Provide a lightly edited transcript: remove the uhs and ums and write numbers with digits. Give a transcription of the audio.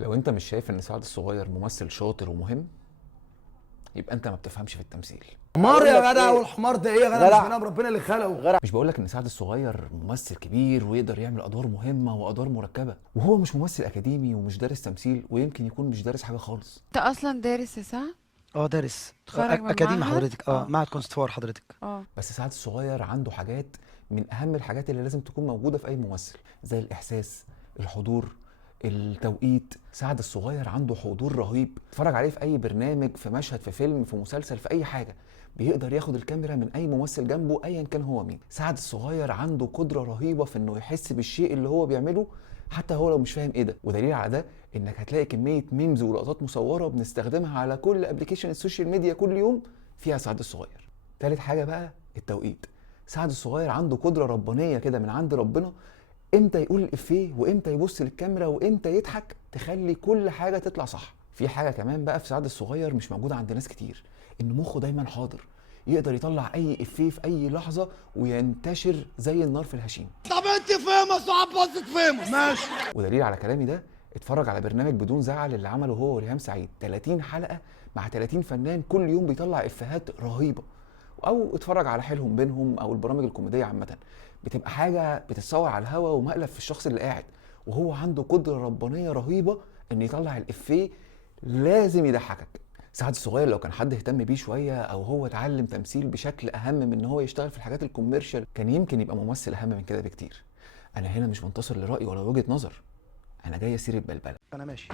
لو انت مش شايف ان سعد الصغير ممثل شاطر ومهم، يبقى انت ما بتفهمش في التمثيل. حمار أقول لك يا جدع، إيه؟ والحمار ده ايه يا جدع؟ جدع. مش بنام ربنا اللي خلقه. مش بقولك ان سعد الصغير ممثل كبير ويقدر يعمل ادوار مهمه وادوار مركبه، وهو مش ممثل اكاديمي ومش دارس تمثيل، ويمكن يكون مش دارس حاجه خالص. انت اصلا دارس يا سعد؟ دارس. تخرج من اكاديمي معهد؟ حضرتك، معهد كونستوار حضرتك. بس سعد الصغير عنده حاجات من اهم الحاجات اللي لازم تكون موجوده في اي ممثل، زي الاحساس، الحضور، التوقيت. سعد الصغير عنده حضور رهيب، اتفرج عليه في اي برنامج، في مشهد، في فيلم، في مسلسل، في اي حاجه، بيقدر ياخد الكاميرا من اي ممثل جنبه ايا كان هو مين. سعد الصغير عنده قدره رهيبه في انه يحس بالشيء اللي هو بيعمله حتى هو لو مش فاهم ايه ده. ودليل على ده انك هتلاقي كميه ميمز ولقطات مصوره بنستخدمها على كل ابلكيشن السوشيال ميديا كل يوم فيها سعد الصغير. تالت حاجه بقى التوقيت. سعد الصغير عنده قدره ربانيه كده من عند ربنا، امتى يقول الافيه وامتى يبص للكاميرا وامتى يضحك، تخلي كل حاجه تطلع صح. في حاجه كمان بقى في سعد الصغير مش موجوده عند ناس كتير، ان مخه دايما حاضر، يقدر يطلع اي افيه في اي لحظه وينتشر زي النار في الهشيم. طب انت فيمس وعباس فيمس ماشي. ودليل على كلامي ده، اتفرج على برنامج بدون زعل اللي عمله هو وريهام سعيد، 30 حلقه مع 30 فنان كل يوم بيطلع افيهات رهيبه. او اتفرج على حيلهم بينهم او البرامج الكوميديه عامه، بتبقى حاجه بتتصور على الهوا ومقلب في الشخص اللي قاعد، وهو عنده قدره ربانيه رهيبه ان يطلع الافيه لازم يضحكك. سعد الصغير لو كان حد اهتم بيه شويه او هو اتعلم تمثيل بشكل اهم من ان هو يشتغل في الحاجات الكوميرشال، كان يمكن يبقى ممثل اهم من كده بكتير. انا هنا مش منتصر لرايي ولا وجهه نظر، انا جاي اسير البلبله. انا ماشي.